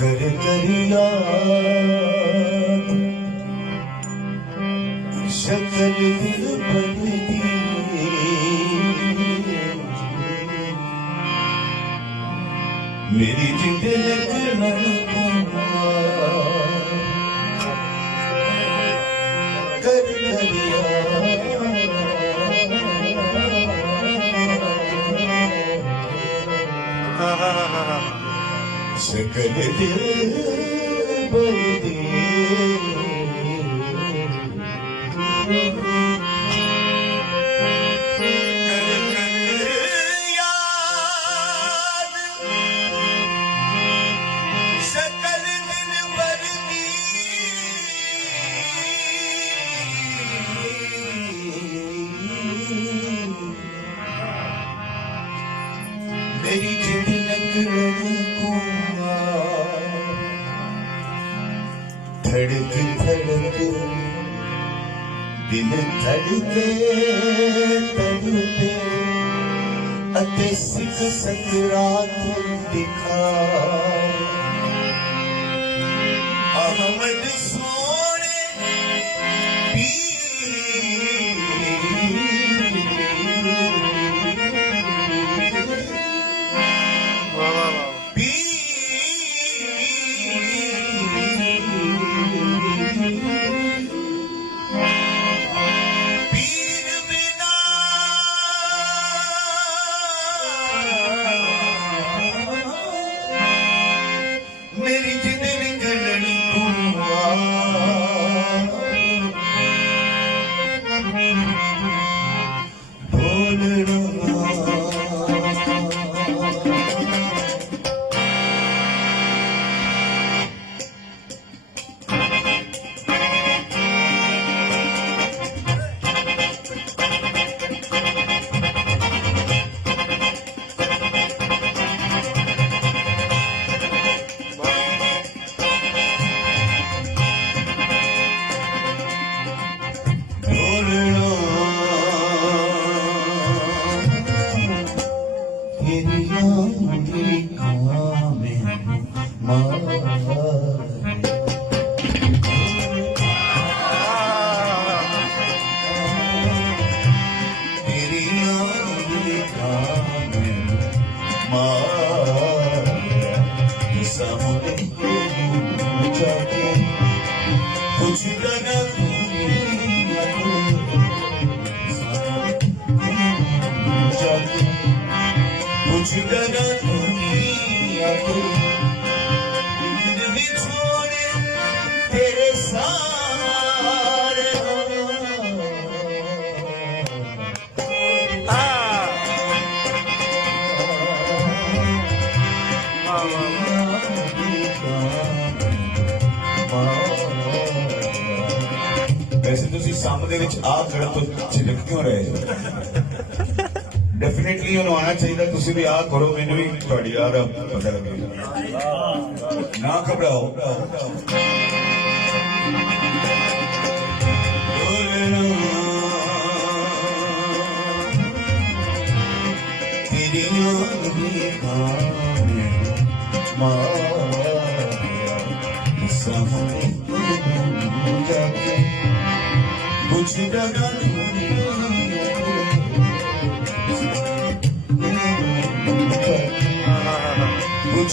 कर करिया शक्ल दिल बदली मेरी जिंद लगन कर करिया शक्ल दिल बदली मेरी जिद लगन को धड़क धड़क दिल धड़के तड़पे अते सिख सकरात दिखा अहमद सोने मेरी जिंदगी गलनी कुआ नींद बिछोड़े तेरे सारे वैसे तुसी सामने विच आ खड़े तो झिझक क्यों रहे हो डेफिनेटली उन्होंने आना चाहिए तुसी भी आ करो मैंने भी थोड़ी यार पता लगे ना घबराओ तेरी याद भी मारिया सामने जाके कुछ डरा कुछ